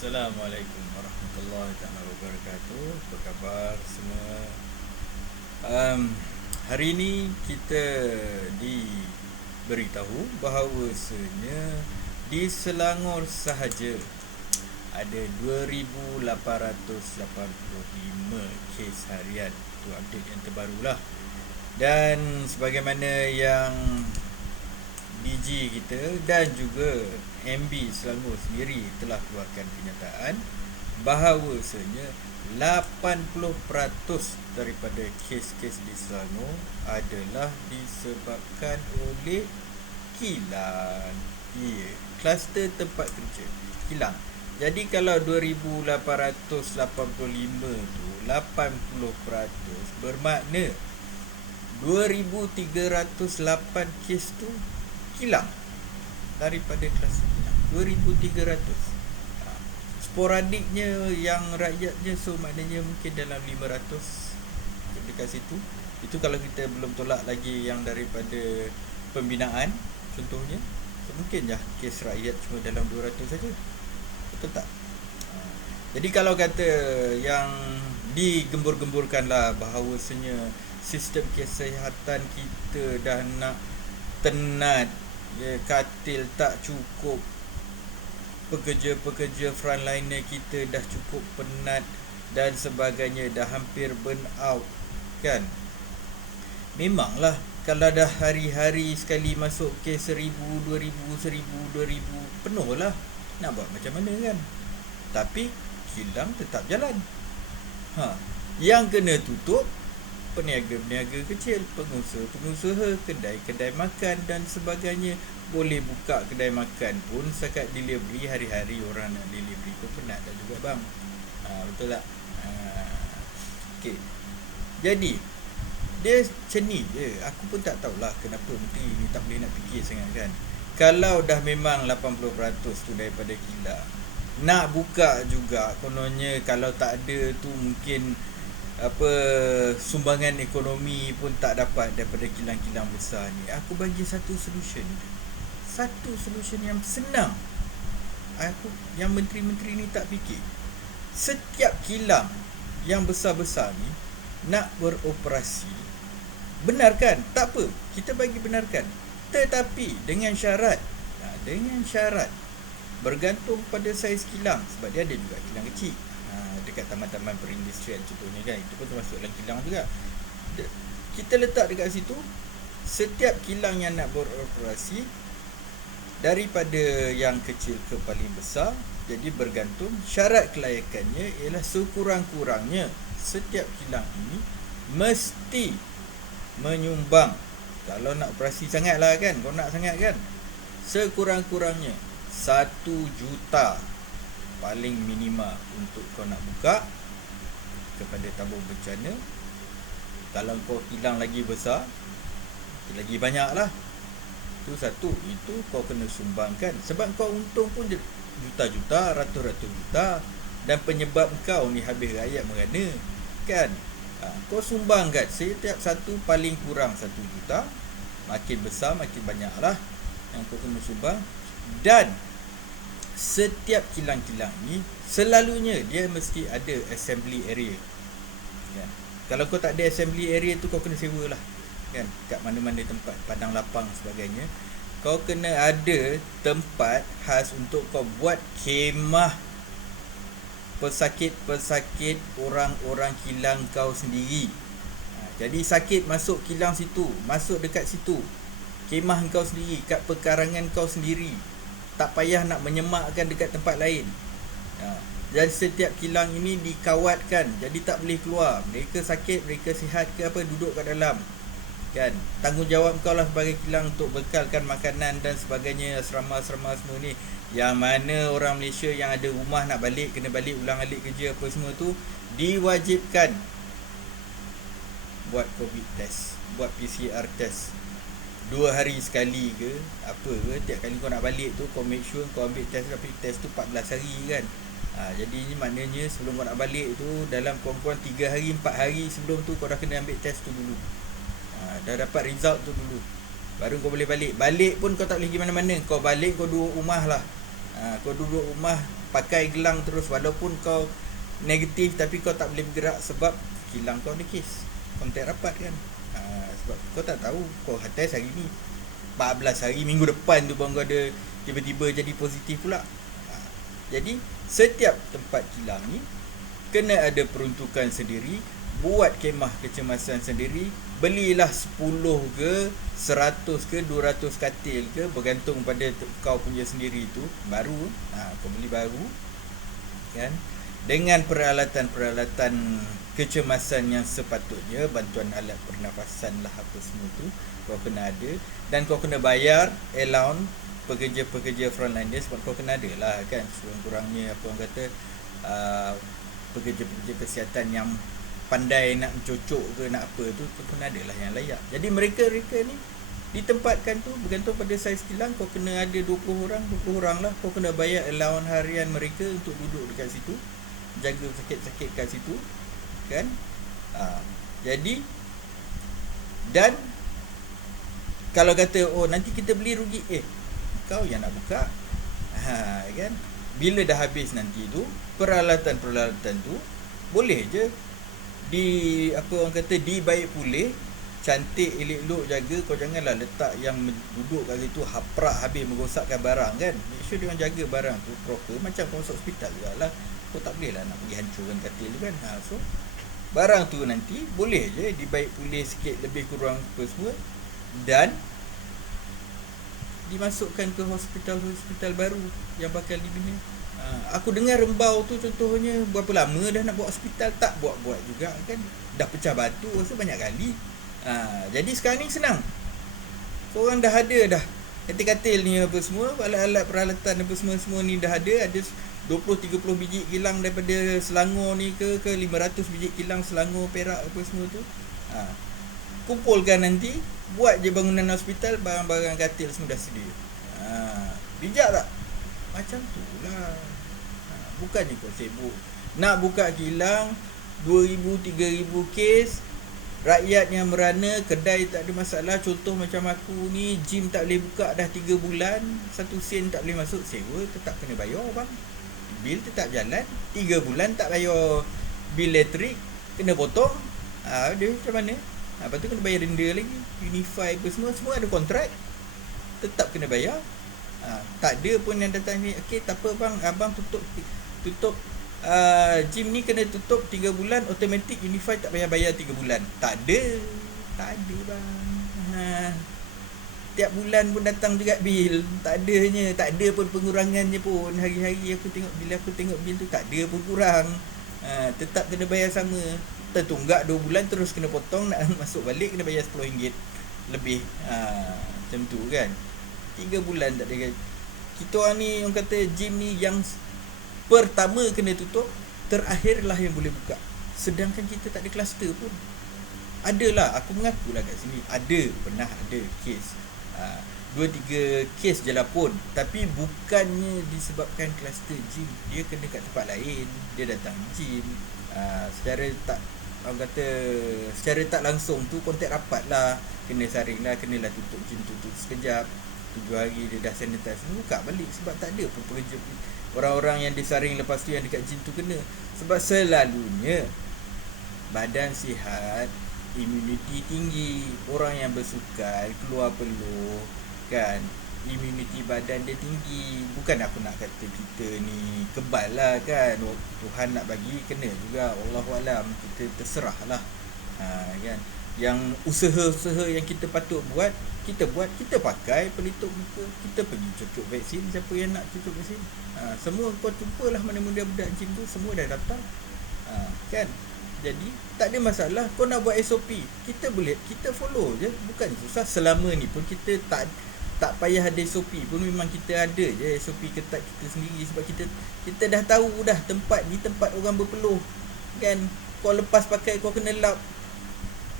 Assalamualaikum warahmatullahi wabarakatuh. Apa khabar semua? Hari ini kita diberitahu bahawasanya di Selangor sahaja ada 2,885 kes harian. Itu update yang terbaru lah. Dan sebagaimana yang DG kita dan juga MB Selangor sendiri telah keluarkan kenyataan bahawasanya 80% daripada kes-kes di Selangor adalah disebabkan oleh kilang. Ya, kluster tempat kerja kilang. Jadi kalau 2,885 tu 80% bermakna 2,308 kes tu kilang daripada kelas kilang 2,300. Sporadiknya yang rakyatnya, so maknanya mungkin dalam 500 dekat situ. Itu kalau kita belum tolak lagi yang daripada pembinaan contohnya. So, mungkin je kes rakyat cuma dalam 200 saja. Betul tak? Jadi kalau kata yang digembur-gemburkan lah bahawasanya sistem kesihatan kita dah nak tenat, ya, katil tak cukup, pekerja-pekerja frontliner kita dah cukup penat dan sebagainya, dah hampir burn out kan. Memanglah kalau dah hari-hari sekali masuk kes 1,000, 2,000, 1,000, 2,000, penuh lah. Nak buat macam mana kan? Tapi kilang tetap jalan. Yang kena tutup peniaga-peniaga kecil, pengusaha-pengusaha, kedai-kedai makan dan sebagainya. Boleh buka kedai makan pun setakat delivery, hari-hari orang nak delivery pun penat dah juga bang. Betul tak? Okay. Jadi dia macam ni je. Aku pun tak tahulah kenapa menteri ni tak boleh nak fikir sangat kan. Kalau dah memang 80% tu daripada kilang, nak buka juga kononnya kalau tak ada tu mungkin sumbangan ekonomi pun tak dapat daripada kilang-kilang besar ni. Aku bagi satu solution yang senang. Yang menteri-menteri ni tak fikir. Setiap kilang yang besar-besar ni nak beroperasi, benarkan, tak apa, kita bagi benarkan, tetapi dengan syarat bergantung pada saiz kilang. Sebab dia ada juga kilang kecil dekat taman-taman perindustrian contohnya kan, itu pun termasuk dalam kilang juga. Kita letak dekat situ, setiap kilang yang nak beroperasi daripada yang kecil ke paling besar. Jadi bergantung, syarat kelayakannya ialah sekurang-kurangnya setiap kilang ini mesti menyumbang, kalau nak operasi sangat lah kan, kau nak sangat kan, sekurang-kurangnya 1 juta paling minima untuk kau nak buka kepada tabung bencana. Kalau kau kilang lagi besar, lagi banyak lah. Itu satu, itu kau kena sumbangkan. Sebab kau untung pun juta-juta, ratus-ratus juta, dan penyebab kau ni habis rakyat merana kan. Kau sumbangkan setiap satu paling kurang 1 juta. Makin besar makin banyak lah yang kau kena sumbang. Dan setiap kilang-kilang ni selalunya dia mesti ada assembly area kan? Kalau kau tak ada assembly area tu, kau kena sewa lah kan, kat mana-mana tempat padang lapang sebagainya. Kau kena ada tempat khas untuk kau buat kemah pesakit-pesakit orang-orang kilang kau sendiri. Jadi sakit masuk kilang situ, masuk dekat situ, kemah kau sendiri, kat pekarangan kau sendiri, tak payah nak menyemakkan dekat tempat lain. Dan setiap kilang ini dikawatkan, jadi tak boleh keluar. Mereka sakit, mereka sihat ke apa, duduk kat dalam kan. Tanggungjawab kau lah sebagai kilang untuk bekalkan makanan dan sebagainya, asrama-asrama semua ni. Yang mana orang Malaysia yang ada rumah nak balik, kena balik ulang alik kerja apa semua tu, diwajibkan buat COVID test, buat PCR test 2 hari sekali ke apa ke. Tiap kali kau nak balik tu, kau make sure kau ambil test. Tapi test tu 14 hari kan. Jadi ni maknanya sebelum kau nak balik tu, dalam kurang-kurang 3 hari 4 hari sebelum tu, kau dah kena ambil test tu dulu. Dah dapat result tu dulu, baru kau boleh balik. Balik pun kau tak boleh pergi mana-mana. Kau balik, kau duduk rumah lah. Kau duduk rumah pakai gelang terus walaupun kau negatif tapi kau tak boleh bergerak sebab kilang kau ada kes kontak rapat kan. Sebab kau tak tahu kau test hari ni 14 hari, minggu depan tu baru kau ada tiba-tiba jadi positif pula. Jadi setiap tempat kilang ni kena ada peruntukan sendiri, buat kemah kecemasan sendiri, belilah 10 ke 100 ke 200 katil ke, bergantung pada kau punya sendiri tu, baru kau beli baru kan, dengan peralatan-peralatan kecemasan yang sepatutnya, bantuan alat pernafasan lah apa semua tu kau kena ada, dan kau kena bayar allowance pekerja-pekerja frontline dia, sebab kau kena ada lah kan, kurang-kurangnya apa orang kata pekerja-pekerja kesihatan yang pandai nak mencocok ke nak apa tu, kau kena ada lah yang layak. Jadi mereka ni ditempatkan tu bergantung pada saiz kilang, kau kena ada 20 orang lah, kau kena bayar allowance harian mereka untuk duduk dekat situ, jaga sakit-sakit kat situ kan. Jadi dan kalau kata nanti kita beli rugi, kau yang nak buka kan. Bila dah habis nanti tu peralatan-peralatan tu boleh je dibaik pulih, cantik, elok-elok, jaga. Kau janganlah letak yang duduk kat situ haprak habis merosakkan barang kan. Make sure dia orang jaga barang tu proper. Macam kau masuk hospital jugalah, kau tak boleh lah nak pergi hancurkan katil tu kan. So barang tu nanti boleh je dibaik pulih sikit lebih kurang apa semua, dan dimasukkan ke hospital baru yang bakal dibina. Aku dengar Rembau tu contohnya, berapa lama dah nak buat hospital, tak buat juga kan, dah pecah batu rasa banyak kali. Jadi sekarang ni senang, korang dah ada dah katil-katil ni apa semua, alat-alat peralatan apa semua ni dah ada 20-30 biji kilang daripada Selangor ni ke 500 biji kilang Selangor, Perak apa semua tu. Kumpulkan nanti, buat je bangunan hospital, barang-barang katil semua dah sedia. Bijak tak? Macam tu lah. Bukannya kau sibuk nak buka kilang 2,000-3,000 kes, rakyat yang merana, kedai tak ada masalah. Contoh macam aku ni, gym tak boleh buka dah 3 bulan, 1 sen tak boleh masuk, sewa tetap kena bayar bang, bil tetap jalan, 3 bulan tak bayar bil elektrik kena potong. Dia macam mana? Lepas tu kena bayar denda lagi, Unify apa semua ada kontrak, tetap kena bayar. Tak ada pun yang datang ni, okey tak apa bang, abang tutup gym ni kena tutup 3 bulan, automatik Unify tak payah bayar 3 bulan. Tak ada bang. Tiap bulan pun datang juga bil, tak ada pun pengurangannya pun. Hari-hari bila aku tengok bil tu tak ada pun kurang. Tetap kena bayar sama. Tertunggak 2 bulan terus kena potong, nak masuk balik kena bayar RM10 lebih. Macam tu kan. 3 bulan tak ada. Kita orang ni, orang kata gym ni yang pertama kena tutup, terakhirlah yang boleh buka. Sedangkan kita tak ada kluster pun. Adalah, aku mengakulah kat sini, pernah ada kes 2-3 kes je lah pun, tapi bukannya disebabkan kluster gym. Dia kena kat tempat lain, dia datang gym secara tak langsung tu kontak rapat lah, kena saring lah, kenalah tutup gym tutup sekejap, 7 hari dia dah sanitize, buka balik. Sebab tak ada pun pekerja, orang-orang yang disaring lepas tu yang dekat gym tu kena. Sebab selalunya badan sihat, imuniti tinggi, orang yang bersukan, keluar peluh kan, imuniti badan dia tinggi. Bukan aku nak kata kita ni kebal lah kan, Tuhan nak bagi kena juga, Wallahualam, kita terserah lah kan. Yang usaha-usaha yang kita patut buat, kita pakai pelitup muka, kita pergi cucuk vaksin. Siapa yang nak cucuk vaksin? Semua kau jumpalah mana-mana budak gym tu, semua dah datang kan. Jadi tak ada masalah. Kau nak buat SOP, kita follow je, bukan susah. Selama ni pun kita tak payah ada SOP pun, memang kita ada je SOP ketat kita sendiri. Sebab kita dah tahu dah tempat ni tempat orang berpeluh kan. Kau lepas pakai kau kena lap,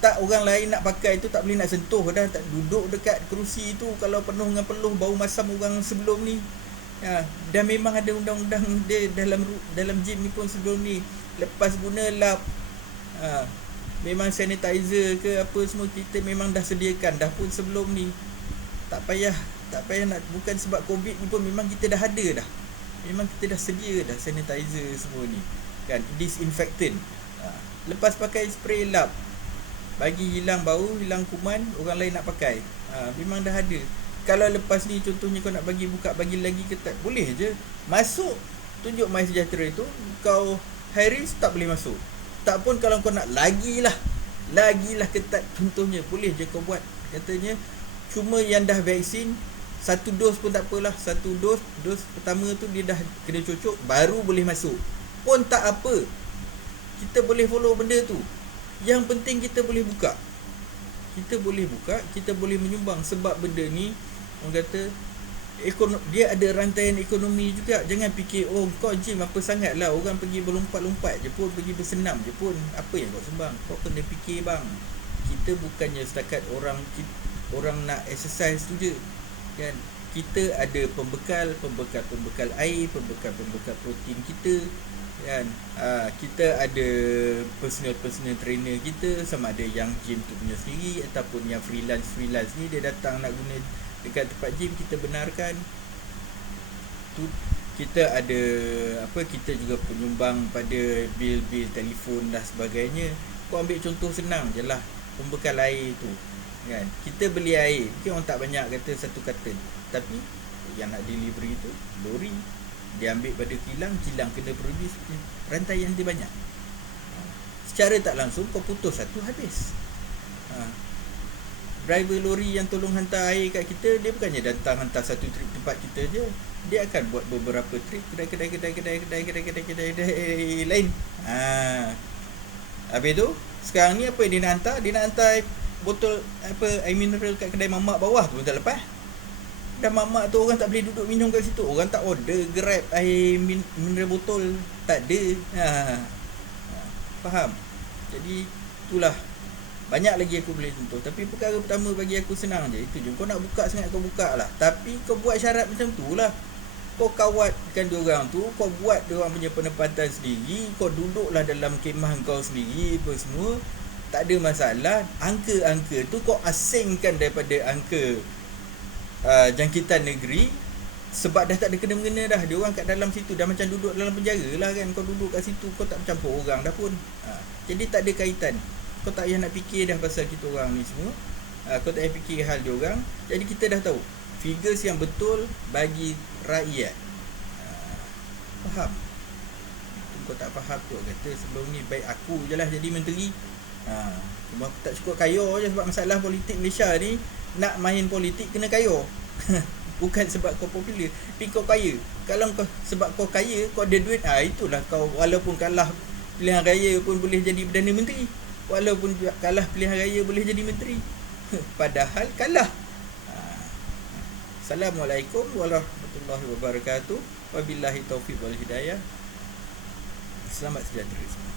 tak orang lain nak pakai tu tak boleh nak sentuh dah, tak duduk dekat kerusi tu kalau penuh dengan peluh, bau masam orang sebelum ni. Dan memang ada undang-undang dia dalam gym ni pun sebelum ni, lepas guna lap, memang sanitizer ke apa semua kita memang dah sediakan dah pun sebelum ni. Tak payah nak, bukan sebab COVID ni pun memang kita dah ada dah. Memang kita dah sedia dah sanitizer semua ni kan, disinfectant. Lepas pakai spray lap, bagi hilang bau, hilang kuman, orang lain nak pakai. Memang dah ada. Kalau lepas ni contohnya kau nak bagi buka, bagi lagi ketat, boleh je. Masuk, tunjuk My Sejahtera itu, kau high risk tak boleh masuk. Tak pun kalau kau nak lagilah ketat contohnya, boleh je kau buat. Katanya cuma yang dah vaksin, satu dos pun tak apalah. Satu dos pertama tu dia dah kena cocok, baru boleh masuk. Pun tak apa, kita boleh follow benda tu. Yang penting kita boleh buka. Kita boleh menyumbang. Sebab benda ni, orang kata, dia ada rantaian ekonomi juga. Jangan fikir, oh kau gym apa sangat lah, orang pergi berlompat-lompat je pun, pergi bersenam je pun, apa yang kau sumbang. Kau kena fikir bang, kita bukannya setakat orang nak exercise tu je kan. Kita ada pembekal air, pembekal protein kita kan. Kita ada personal trainer kita, sama ada yang gym tu punya sendiri ataupun yang freelance ni dia datang nak guna dekat tempat gym, kita benarkan tu. Kita ada kita juga penyumbang pada bil telefon dan sebagainya. Kau ambil contoh senang je lah, pembekal air tu kan. Kita beli air, mungkin orang tak banyak kata satu carton, tapi yang nak delivery tu lori, dia ambil pada kilang kena produce rantaian dia banyak. Secara tak langsung kau putus satu, habis. Driver lori yang tolong hantar air kat kita, dia bukannya datang hantar satu trip tempat kita je, dia akan buat beberapa trip kedai lain. Habis tu sekarang ni apa yang dia nak hantar? Dia nak hantar botol air mineral kat kedai mamak bawah tu pun tak lepas. Dan mamak tu orang tak boleh duduk minum kat situ. Orang tak order Grab air mineral botol, tak ada. Faham? Jadi itulah, banyak lagi aku boleh contoh. Tapi perkara pertama bagi aku senang je. Itu je, kau nak buka sangat kau buka lah. Tapi kau buat syarat macam tu lah. Kau kawatkan diorang tu, kau buat diorang punya penempatan sendiri, kau duduklah dalam kemah kau sendiri apa semua, tak ada masalah. Angka-angka tu kau asingkan daripada angka jangkitan negeri. Sebab dah tak ada kena-mengena dah. Diorang kat dalam situ dah macam duduk dalam penjara lah kan. Kau duduk kat situ, kau tak bercampur orang dah pun. Jadi tak ada kaitan. Kau tak payah nak fikir dah pasal kita orang ni semua. Kau tak payah fikir hal diorang. Jadi kita dah tahu figures yang betul bagi rakyat. Faham? Kau tak faham tu, kata sebelum ni baik aku je lah jadi menteri. Cuma aku tak cukup kaya je. Sebab masalah politik Malaysia ni, nak main politik kena kaya. Bukan sebab kau popular, tapi kau kaya. Kalau kau sebab kau kaya, kau ada duit, itulah kau walaupun kalah pilihan raya pun boleh jadi Perdana Menteri. Walaupun kalah pilihan raya boleh jadi menteri. Padahal kalah. Assalamualaikum warahmatullahi wabarakatuh. Wabillahi taufiq wal hidayah. Selamat sejahtera semua.